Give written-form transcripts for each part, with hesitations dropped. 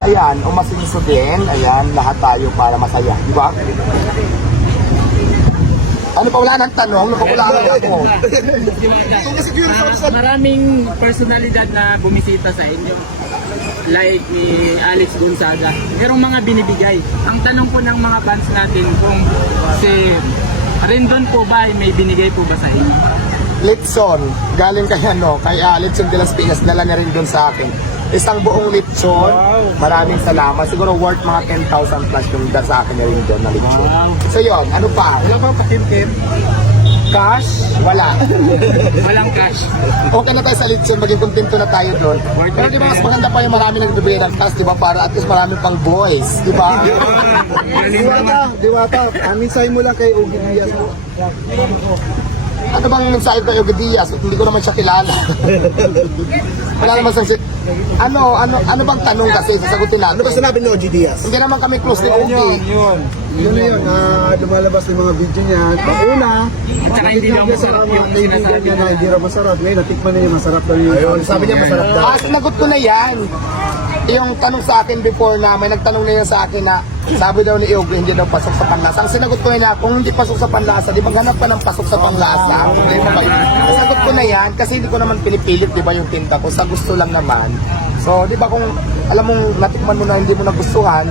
Ayan, umasinso din. Ayan, lahat tayo para masaya. Di ba? Ano pa, wala nang tanong? Napakulangan ako. Maraming personalidad na bumisita sa inyo. Like ni Alex Gonzaga. Merong mga binibigay. Ang tanong po ng mga fans natin kung si Rendon po ba ay may binigay po ba sa inyo? Litson, galing kay Litson de las Piñas, dala na rin doon sa akin. Isang buong litson. Maraming salamat. Siguro worth mga 10,000 plus yung sa akin na rin doon na litson. Wow. So yun, ano pa? Wala pa pakim-kim? Cash? Wala. Walang cash. Okay na tayo sa litson, maging kontento na tayo doon. Pero di ba mas maganda pa yung marami nagbibigay ng cash, di ba? Para at least marami pang boys, di ba? Diwata, minsan mo lang kay Ugi Diaz. Ano bang mensahe ko kay Ugi Diaz? Hindi ko naman siya kilala. Wala naman sa ano bang tanong kasi sasagutin natin? Ano ba sinabi ni Ugi Diaz? Hindi naman kami close ni Ugi. Yun na yun, lumalabas yung mga video niya. Una, At saka hindi lang masarap yung sinasabi niya na hindi raw masarap. Ngayon, natikman niya yung masarap daw yun. Ayun, sabi niya masarap daw. Sinagot ko na yan. Yung tanong sa akin before na may nagtanong na yan sa akin na sabi daw ni Ugi hindi daw pasok sa panlasa. Ang sinagot ko na kung hindi pasok sa panlasa, di ba ganap pa ng pasok sa panlasa? Sasagot ko na yan kasi hindi ko naman pinipilit, di ba yung tinta ko, sa gusto lang naman. So, di ba kung alam mong natikman mo na hindi mo nagustuhan,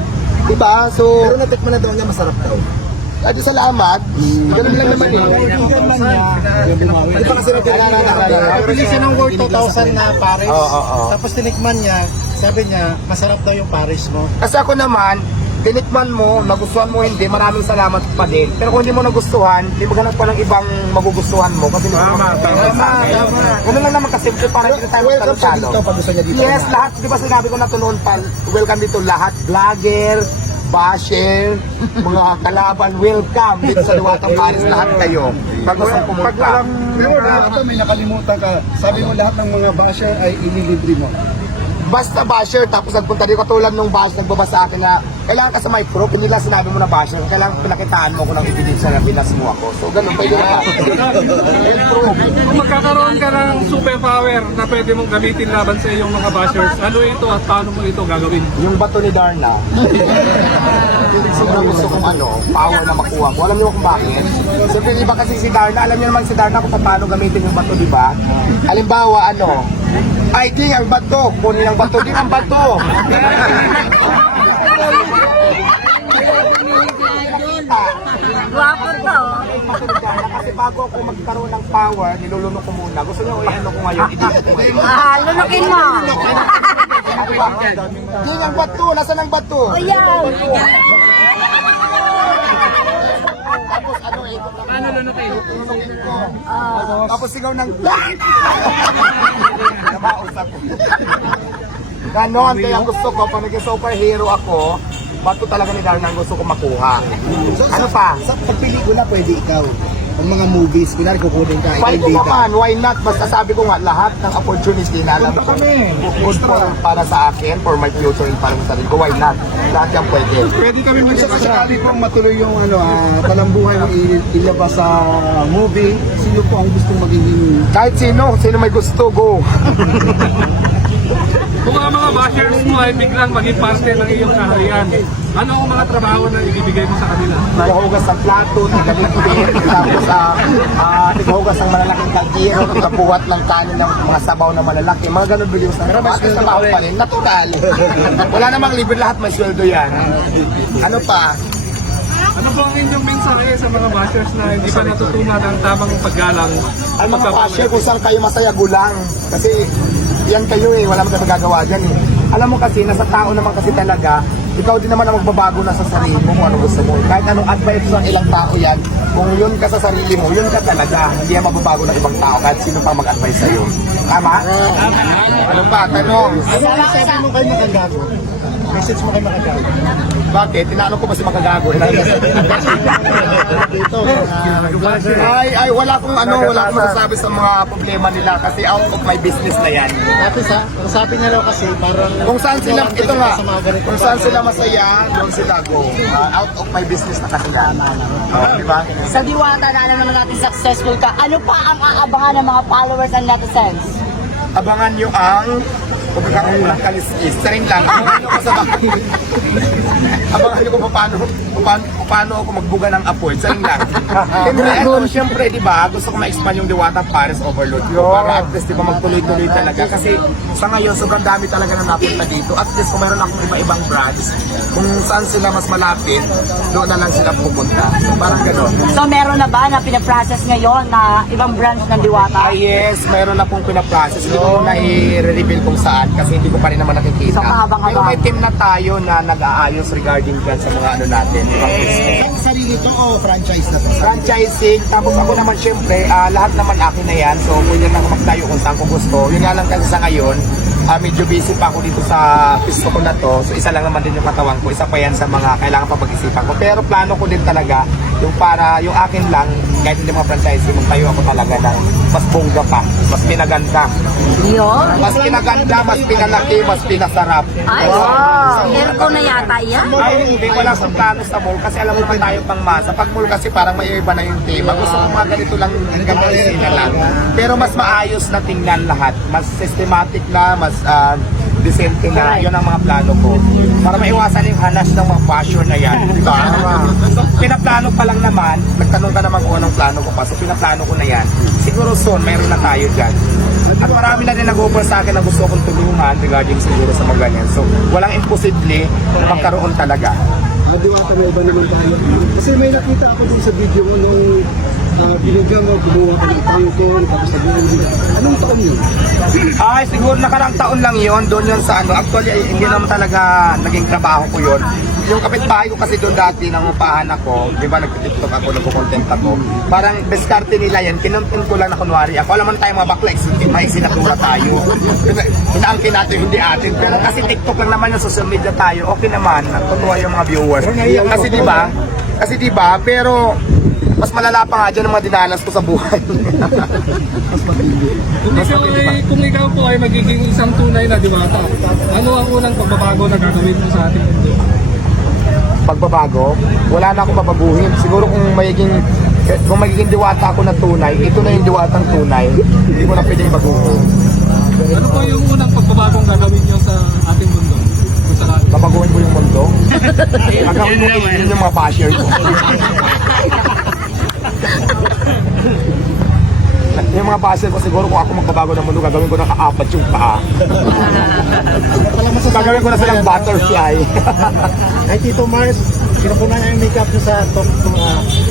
di ba? So, Pero natikman na daw niya masarap daw. ay, salamat. Ganun lang naman yun. Hindi pa kasi Bili siya ng worth 2,000 na pares. Oo. Tapos tinikman niya, sabi niya, masarap daw yung pares mo. Kasi ako naman, tinikman mo, nagustuhan mo hindi, maraming salamat pa din. Pero kung hindi mo nagustuhan, di maghanap pa ng ibang magugustuhan mo. Kasi tama. Ganun lang naman kasi para hindi tayo welcome siya magtalo. dito pag gusto niya dito. Yes, lahat, di ba sinabi ko na to noon pa, welcome dito lahat, vlogger, basher, mga kalaban, welcome dito sa Diwatang Paris, lahat kayo. Pag gustong pumunta. Pero ito may nakalimutan ka. Sabi mo lahat ng mga basher ay ililibre mo. Basta basher, tapos nagpunta din katulad nung basher, nagbaba sa akin na kailangan ka sa my proof, hindi lang sinabi mo na basher, kailangan pinakitaan mo kung nang ebidensya na pinas mo ako. So ganun, pwede na. Kung magkakaroon ka ng superpower na pwede mong gamitin laban sa iyong mga bashers, ano ito at paano mo ito gagawin? Yung bato ni Darna, sobrang gusto kong power na makuha ko. Alam niyo kung bakit? Siyempre, di ba kasi si Darna, alam niyo naman si Darna kung paano gamitin yung bato, di ba? Halimbawa, ay, King, ang bato. Kunin ang bato. King, ang bato. Guwapo to. Kasi bago ako magkaroon ng power, nilulunok ko muna. Gusto niyo, ano ko ngayon? Idikit ko ngayon. Lunukin mo. King, ang bato. Nasaan ang bato? Ayan. Tapos Paano lunukin? Tapos sigaw ng namausap ko. Ganon, kaya gusto ko, pag naging superhero ako, bato talaga ni Darna ang gusto ko makuha. Ano pa? Sa pagpelikula pwede ikaw. Ang mga movies, kunwari kukunin ka, Pwede ikaw naman, why not? Basta sabi ko nga, lahat ng opportunities na alam ko, good for, para sa akin, for my future, para sa sarili ko, why not? Lahat yan pwede. Pwede kami magsasakali kung matuloy yung talambuhay mo ilabas sa movie. Sino po ang gustong magiging Kahit sino may gusto, go. Kung ang mga bashers mo ay biglang maging parte ng iyong kaharian, ano ang mga trabaho na ibibigay mo sa kanila? Naghuhugas ng plato, nagaligpit, tapos naghuhugas ng malalaking kaldero, nagkapuwat ng kanin ng mga sabaw na malalaki, mga ganun videos na. Pero mas trabaho pa rin, natural. Wala namang libre, lahat may sweldo yan. Ano pa? Ano po ang inyong mensahe sa mga bashers na hindi pa natutunan ang tamang paggalang? Ang mga basher, kung saan kayo masaya, gulang. Kasi yan kayo wala mo kayo magagawa dyan Alam mo kasi, nasa tao naman kasi talaga, ikaw din naman ang magbabago na sa sarili mo kung ano gusto mo. Kahit anong advice ng ilang tao yan, kung yun ka sa sarili mo, yun ka talaga. Hindi yan mababago ng ibang tao kahit sino pang mag-advise sa'yo. Tama? Ano pa? Tanong. Ano ang sabi mo kay Makagago? Message mo kay Makagago. Bakit? Tinanong ko ba si Makagago? Dito, Ay, wala akong masasabi sa mga problema nila kasi out of my business na yan. dati sabi niya daw kasi parang Kung saan sila, tolerante ito ka nga, sa mga ganito. kung saan sila masaya, doon sila go. Out of my business na kasi yan. Di ba? Sa Diwata na alam naman natin successful ka, ano pa ang aabangan ng mga followers and netizens? Abangan nyo ang Kung kakaroon ng kaliskis, saring lang. Abangan nyo ko sa bahay. Abangan nyo kung paano ako magbuga ng apoy. Saring lang. Siyempre, di ba, gusto ko ma-expand yung Diwata Paris Overload ko. Para at least, di ba, magtuloy-tuloy talaga. Kasi sa ngayon, sobrang dami talaga na napunta dito. At least, kung meron akong iba-ibang brands, kung saan sila mas malapit, doon na lang sila pupunta. So, parang gano'n. So meron na ba na pinaprocess ngayon na ibang branch ng Diwata? Yes, mayroon na pong pinaprocess. Hindi ko na i-reveal kung saan kasi hindi ko pa rin naman nakikita. So, kahabang-habang. Pero may team na tayo na nag-aayos regarding dyan sa mga ano natin. Sarili to o franchise na to? Franchising, tapos ako naman syempre, lahat naman akin na yan. So, pwede na ako magtayo kung saan ko gusto. Yun nga lang kasi sa ngayon, medyo busy pa ako dito sa pisto ko na to. So, isa lang naman din yung katawan ko. Isa pa yan sa mga kailangan pa pag-isipan ko. Pero plano ko din talaga, yung para, yung akin lang, kahit hindi mga franchising, magtayo ako talaga ng mas bongga pa, mas pinaganda. Yun. Mas pinaganda, mas pinalaki, mas pinasarap. Ay, wow. Aircon na yata yan. Ay, hindi, wala akong plano sa mall kasi alam mo pa tayo pang masa. Pag mall kasi parang may iba na yung tema. Gusto ko mga ganito lang, ganito na lang. Pero mas maayos na tingnan lahat. Mas systematic na, mas decente na. Yun ang mga plano ko. Para maiwasan yung hanas ng mga fashion na yan. Diba? So, pinaplano pa lang naman. Nagtanong ka naman kung anong plano ko pa. So, pinaplano ko na yan. Siguro soon, mayroon na tayo dyan. At marami na din nag-offer sa akin na gusto akong tulungan regarding siguro sa mga ganyan. So, walang imposible magkaroon talaga. Madiwata may iba naman tayo. Kasi may nakita ako din sa video mo nung binigyan mo, gumawa ka ng tangkon, tapos sabihin mo, anong taon yun? Ay, siguro nakarang taon lang yon. Doon yun sa ano. Actually, hindi naman talaga naging trabaho ko yon. Yung kapitbahay ko kasi doon dati, nangupahan ako. Di ba, nag-tiktok ako, nag-content ako. Parang diskarte nila yan. Kinontent ko lang na kunwari ako. Alam mo tayo mga bakla, may sinatura tayo. Inaangkin natin, hindi atin. Pero kasi TikTok lang naman yung social media tayo. Okay naman, natutuwa yung mga viewers. Kasi di ba, pero mas malala pa nga dyan ang mga dinanas ko sa buhay. Kung ikaw po ay magiging isang tunay na Diwata, ano ang unang pagbabago na gagawin mo sa ating mundo? Pagbabago, wala na akong babaguhin. Siguro kung magiging diwata ako na tunay, ito na yung diwatang tunay, hindi ko na pwedeng baguhin. Ano po yung unang pagbabagong gagawin nyo sa ating mundo? Kung sa lahat? Babaguhin ko yung mundo. Gagawin mo yun yung mga basher ko. Yung mga basher ko siguro kung ako magbabago ng mundo, gagawin ko na kaapat yung paa. Gagawin ko na silang butterfly. Ay, Tito Mars, kinukunan niya yung makeup niya sa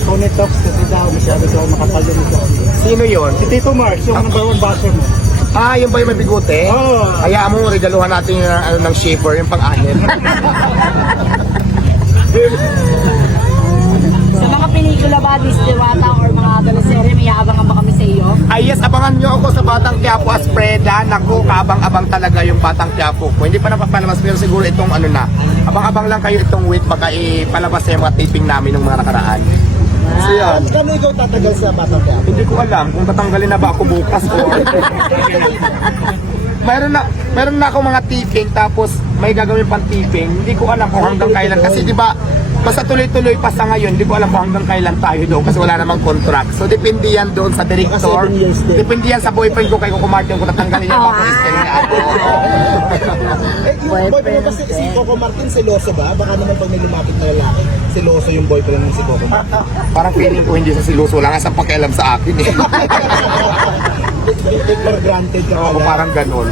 Tony Talks kasi daw masyado daw makapal yung makeup. Sino yun? Si Tito Mars, yung number one basher mo. Yung ba yung may bigote? Oo. Hayaan mo, regaluhan natin yung ng shaper, yung pang-anil. Sa mga pelikula ba, Miss Diwata or mga teleserye, may abangan ba kami sa iyo? Ay yes, abangan nyo ako sa Batang Quiapo Aspreda. Naku, kabang-abang talaga yung Batang Quiapo ko. Hindi pa napapalabas pero siguro itong ano na. Abang-abang lang kayo itong week baka ipalabas sa yung mga taping namin ng mga nakaraan. So yun. Kano ikaw tatagal sa Batang Quiapo? Hindi ko alam kung tatanggalin na ba ako bukas o Meron na ako mga tipping tapos may gagawin pang tipping. Hindi ko alam kung hanggang kailan kasi 'di ba? Basta tuloy-tuloy pa sa ngayon, hindi ko alam kung hanggang kailan tayo doon kasi wala namang contract. So depende yan doon sa director. Mga 7 years din. Depende yan sa boyfriend ko kay Coco Martin kung tatanggalin niya ako kung istelling niya ako. Yung boyfriend mo kasi si Coco Martin, seloso ba? Baka naman pag may lumapit na lalaki, seloso yung boyfriend mo si Coco Martin. Parang feeling ko hindi sa siluso, wala nga sa pakialam sa akin eh. Take for granted ka Oo, pala. parang ganon.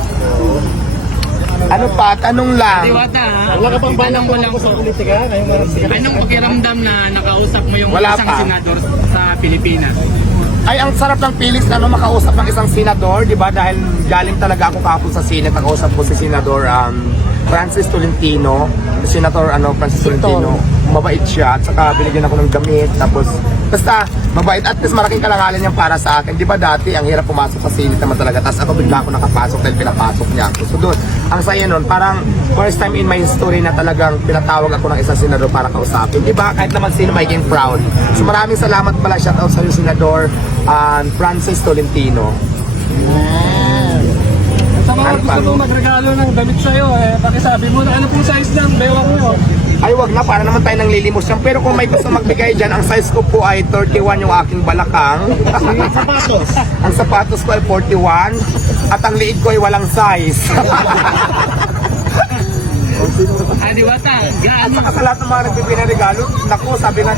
Ano pa? Tanong lang. Diwata, ha? Wala ka pang Itanong balang ko lang ko sa politika ngayong mga Anong pakiramdam na nakausap mo yung Wala isang pa. senador sa Pilipinas? Ay, ang sarap ng feelings na makausap ng isang senador, di ba? Dahil galing talaga ako kapon sa Senate, nakausap ko si Senador Francis Tolentino. Senator Francis Tolentino. Mabait siya, at saka binigyan ako ng damit, tapos basta mabait, at least malaking kalangalan niya para sa akin. Di ba dati, ang hirap pumasok sa Senate naman talaga, tapos ako bigla ako nakapasok dahil pinapasok niya ako. So doon, ang saya nun, parang first time in my history na talagang pinatawag ako ng isang senador para kausapin. Di ba? Kahit naman sino magiging proud. So maraming salamat pala, shout out sa iyo, Senador Francis Tolentino. Sa mga gusto mong magregalo ng damit sa'yo, pakisabi mo na ano pong size ng bewang mo. Ay, wag na, para naman tayo nang lilimos yan. Pero kung may gusto magbigay dyan, ang size ko po ay 31 yung aking balakang. Sapatos. Ang sapatos ko ay 41. At ang liig ko ay walang size. Diwata, At gaano? saka sa lahat ng mga nagbibigay ng regalo, naku, sabi na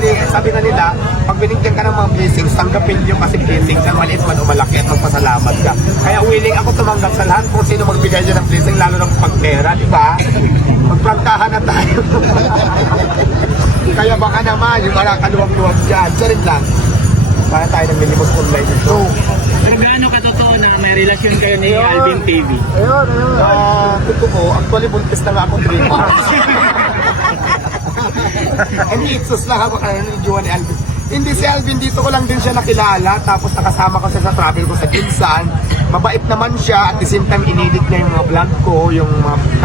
nila, pag binigyan ka ng mga blessings, tanggapin nyo kasi blessings, ang maliit man o malaki at magpasalamat ka. Kaya willing ako tumanggap sa lahat kung sino magbigay dyan ng blessing, lalo ng pagpera, di ba? Magprangkahan na tayo. Kaya baka naman, yung mga kaluwag-luwag dyan, sarin lang. Para tayo nang nilimos online ito. Pero gaano katotoo na may relasyon kayo ni Alvin TV? Totoo, actually buntis na nga ako 3 months. And itsos lang ako kaya nilijuan ni Alvin. Hindi si Alvin, dito ko lang din siya nakilala. Tapos nakasama ko siya sa travel ko sa Kinsan. Mabait naman siya. At the same time, inedit niya yung mga vlog ko.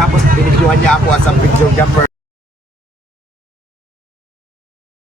Tapos binidyohan niya ako as a videographer.